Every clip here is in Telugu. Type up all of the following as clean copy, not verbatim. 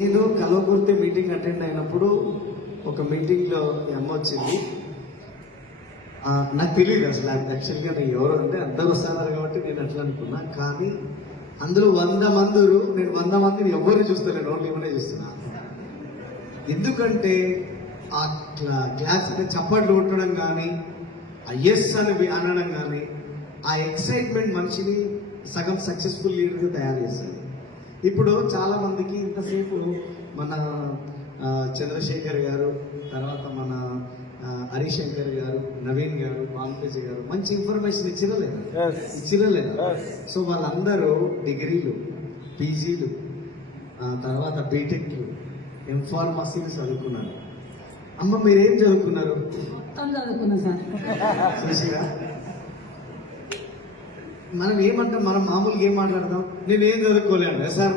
నేను కల్వకుర్తి మీటింగ్ అటెండ్ అయినప్పుడు ఒక మీటింగ్లో అమ్మ వచ్చింది. నాకు తెలియదు అసలు యాక్చువల్గా నేను ఎవరు అంటే అందరూ వస్తున్నారు కాబట్టి నేను అట్లా అనుకున్నా. కానీ అందులో 100 మంది, నేను 100 మందిని ఎవరిని చూస్తలేను, ఓన్లీ ఇవన్నీ చూస్తున్నా. ఎందుకంటే ఆ క్లాస్ అంటే చప్పట్లు కొట్టడం కానీ, ఆ ఎస్ అని అనడం కానీ, ఆ ఎక్సైట్మెంట్ మనిషిని సగం సక్సెస్ఫుల్ లీడర్గా తయారు చేస్తుంది. ఇప్పుడు చాలా మందికి ఇంతసేపు మన చంద్రశేఖర్ గారు, తర్వాత మన హరిశంకర్ గారు, నవీన్ గారు, వాల్పేజ్ గారు మంచి ఇన్ఫర్మేషన్ ఇచ్చిరలేదు. సో వాళ్ళందరూ డిగ్రీలు, పీజీలు, తర్వాత బీటెక్లు, ఎంఫార్మసీలు చదువుకున్నారు. అమ్మ మీరేం చదువుకున్నారు? చదువుకున్నా సార్. చూసిరా, మనం ఏమంటాం, మనం మామూలుగా ఏం మాట్లాడతాం, నేనేం చదువుకోలేను సార్.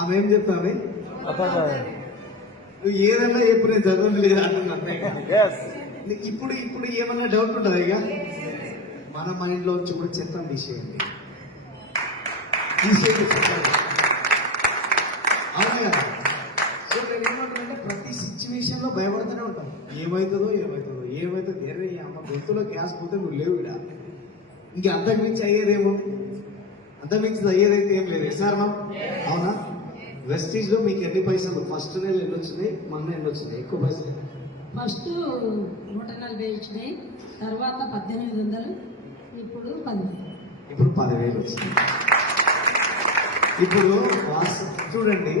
ఆమె ఏం చెప్తామే, నువ్వు ఏదన్నా ఎప్పుడు నేను చదువుంది లేదా అంటున్నా. ఇప్పుడు ఏమన్నా డౌట్ ఉంటుంది ఇక మన మైండ్లో వచ్చి కూడా చెత్తను తీసేయండి. అవునా కదా? సో నేను ఏమంటానంటే ప్రతి సిచ్యువేషన్లో భయపడుతూనే ఉంటాం. ఏమవుతుందో వేరే అమ్మ గొంతులో గ్యాస్ పోతే నువ్వు లేవు ఇక్కడ, ఇంక అంతకుమించి అయ్యేదేమో, అంతకుమించి అయ్యేదైతే ఏం లేదు సార్. అవునా? వెస్టీజ్ లో మీకు ఎన్ని పైసలు ఫస్ట్ నెల ఎన్ని వచ్చినాయి, మొన్న ఎన్ని వచ్చినాయి? ఎక్కువ పైసలు ఫస్ట్ 140 వచ్చినాయి, తర్వాత 1800, ఇప్పుడు 10,000 వచ్చినాయి. ఇప్పుడు చూడండి,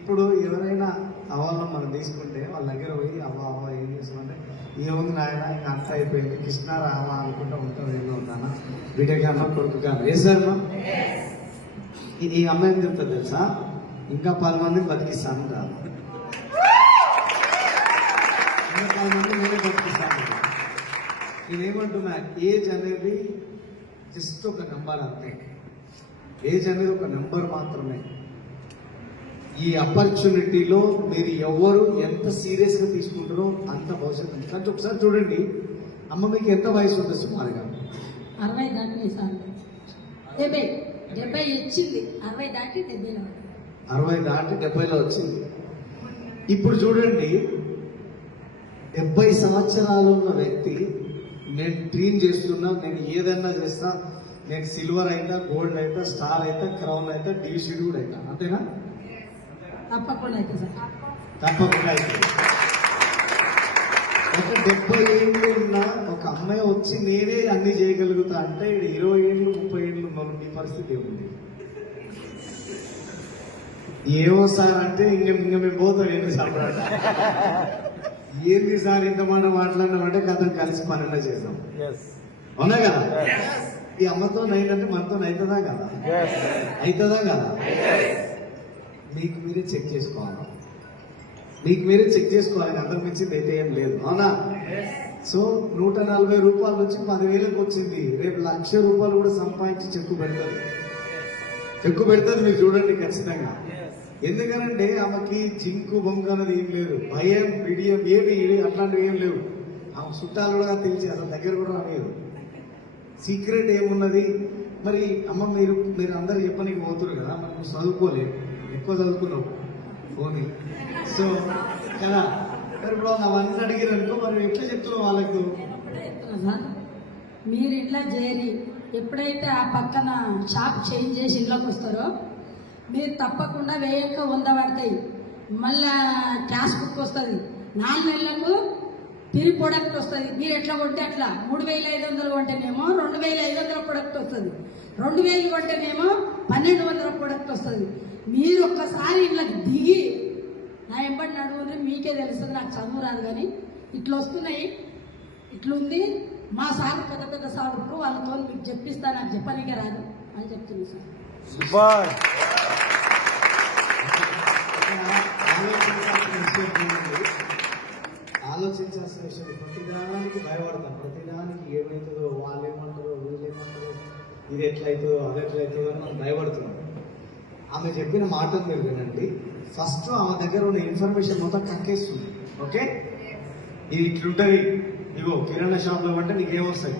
ఇప్పుడు ఎవరైనా అవ్వాలని మనం తీసుకుంటే వాళ్ళ దగ్గర పోయి అవ్వ ఏం చేస్తామంటే, ఏముంది నాయన ఇంకా అంత అయిపోయింది, కృష్ణ రామ అనుకుంటా ఉంటాం, ఏదో ఉంటానా బిడ్డ కన్నా కొడుకు కానీ వేసారు. ఈ అమ్మాయి ఏం చెప్తారు తెలుసా, ఇంకా 10 మందిని బతికిస్తాను కాదు, ఇంకా 10 మంది నేనే బతికిస్తాను. నేనేమంటున్నా, ఏజ్ అనేది జస్ట్ ఒక నెంబర్ అంతే. ఏజ్ అనేది ఒక నెంబర్ మాత్రమే. ఈ ఆపర్చునిటీలో మీరు ఎవరు ఎంత సీరియస్గా తీసుకుంటారో అంత భవిష్యత్తు. కానీ ఒకసారి చూడండి, అమ్మ మీకు ఎంత వయసు ఉంటుంది సుమారుగా? 60 దాటినాయి సార్. 70 వచ్చింది, 60 దాటి 70లో 60 దాటి 70లో వచ్చింది. ఇప్పుడు చూడండి, 70 సంవత్సరాలు ఉన్న వ్యక్తి, నేను డ్రీమ్ చేస్తున్నా, నేను ఏదైనా చేస్తా, నేను సిల్వర్ అయితా, గోల్డ్ అయితా, స్టార్ అయితా, క్రౌన్ అయితా, డివిసిడి కూడా అయితా, అంతేనా? తప్పకుండా అయితే సార్, తప్పకుండా అయితే. ఒక 70 ఏళ్ళు ఉన్న ఒక అమ్మాయి వచ్చి నేనే అన్ని చేయగలుగుతా అంటే 20 ఏళ్ళు 30 ఏళ్ళు ఉన్న మీ పరిస్థితి ఏముంది? ఏమో సార్ అంటే ఇంక మేము పోతాం. ఏంటి సార్ ఏంది సార్ ఇంత మాట మాట్లాడినామంటే కథ కలిసి పనున్నా చేద్దాం, అవునా కదా? ఈ అమ్మతో నైనంటే మనతో అవుతుందా కదా? అవుతుందా కదా? మీకు మీరే చెక్ చేసుకోవాలి, అంతకు మించింది అయితే ఏం లేదు, అవునా? సో 140 రూపాయల నుంచి 10,000కి వచ్చింది. రేపు 1,00,000 రూపాయలు కూడా సంపాదించి చెక్కు పెడుతుంది. మీరు చూడండి ఖచ్చితంగా. ఎందుకనంటే ఆమెకి జింకు బొంక అనేది ఏం లేదు, భయం బిడియం ఏమి అట్లాంటివి ఏం లేవు. ఆమె చుట్టాలు కూడా తెలిసి అసలు దగ్గర కూడా రాలేదు. సీక్రెట్ ఏమున్నది మరి? అమ్మ మీరు అందరూ చెప్పనీకి పోతున్నారు కదా, మనం చదువుకోలేదు, ఎక్కువ చదువుకున్నావు పోనీ. సో కదా, మరి ఇప్పుడు అవన్నీ అడిగారు అనుకో, మరి ఎట్లా చెప్తున్నావు వాళ్ళకు? మీరు ఇంట్లో చేరి ఎప్పుడైతే ఆ పక్కన షాప్ చేంజ్ చేసి ఇంట్లోకి వస్తారో, మీరు తప్పకుండా 100 పడతాయి. మళ్ళా క్యాష్ బుక్ వస్తుంది, 4 నెలలకు తిరిగి ప్రొడక్ట్ వస్తుంది. మీరు ఎట్లా కొంటే అట్లా 3,500 కొంటేనేమో 2,500 ప్రొడక్ట్ వస్తుంది, 2,000 కొంటేనేమో 1,200 ప్రొడక్ట్ వస్తుంది. మీరు ఒక్కసారి ఇట్లా దిగి నా ఎంబడి నడువుంది, మీకే తెలుస్తుంది. నాకు చదువు రాదు కానీ ఇట్లా వస్తున్నాయి, ఇట్లుంది. మా సార్ పెద్ద సార్లు వాళ్ళతో మీకు చెప్పిస్తా, నాకు చెప్పనికే రాదు అని చెప్తుంది సార్. ఆలోచించాల్సిన విషయం, ప్రతిదానికి భయపడతాం, ప్రతిదానికి ఏమవుతుందో, వాళ్ళు ఏమంటారో, వీళ్ళు ఏమంటారో, ఇది ఎట్లయితుందో అది ఎట్లయితుందో అని మనం భయపడుతున్నాం. ఆమె చెప్పిన మాటలు మీరు వినండి. ఫస్ట్ ఆమె దగ్గర ఉన్న ఇన్ఫర్మేషన్ మొత్తం కక్కేస్తుంది. ఓకే, ఇది ఇట్లుంటుంది, ఇగో కిరాణా షాప్లో కొంటే నీకు ఏమొస్తాయి,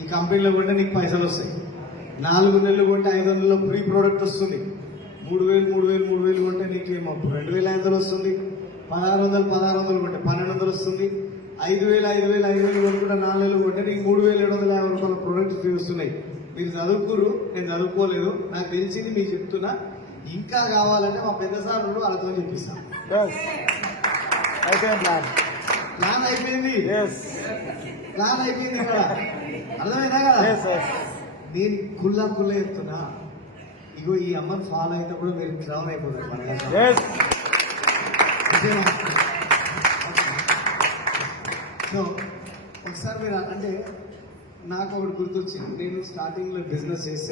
ఈ కంపెనీలో కొంటే నీకు పైసలు వస్తాయి, 4 నెలలు కొంటే 500 ఫ్రీ ప్రోడక్ట్ వస్తుంది, 3,000 కొంటే నీకేమో 2,500 వస్తుంది, 1,600 కొంటే 1,200 వస్తుంది, 5,000 కొనుకుంటే 4 నెలలు కొంటే నీకు 3,750 రూపాయల ప్రొడక్ట్ ఫీ వస్తున్నాయి. మీరు చదువుకురు, నేను చదువుకోలేదు, నాకు తెలిసింది మీకు చెప్తున్నా. ఇంకా కావాలంటే మా పెద్ద సార్ వాళ్ళతో చెప్పిస్తాను. ప్లాన్ అయిపోయింది, ప్లాన్ అయిపోయింది ఇక్కడ, అర్థమైనా కదా. నేను కుల్లా చెప్తున్నా, ఇగో ఈ అమ్మని ఫాలో అయినప్పుడు మీరు క్రౌన్ అయిపోతారు మనగా. సో ఒకసారి మీరు అంటే నాకు ఒకటి గుర్తొచ్చింది. నేను స్టార్టింగ్ లో బిజినెస్ చేస్తే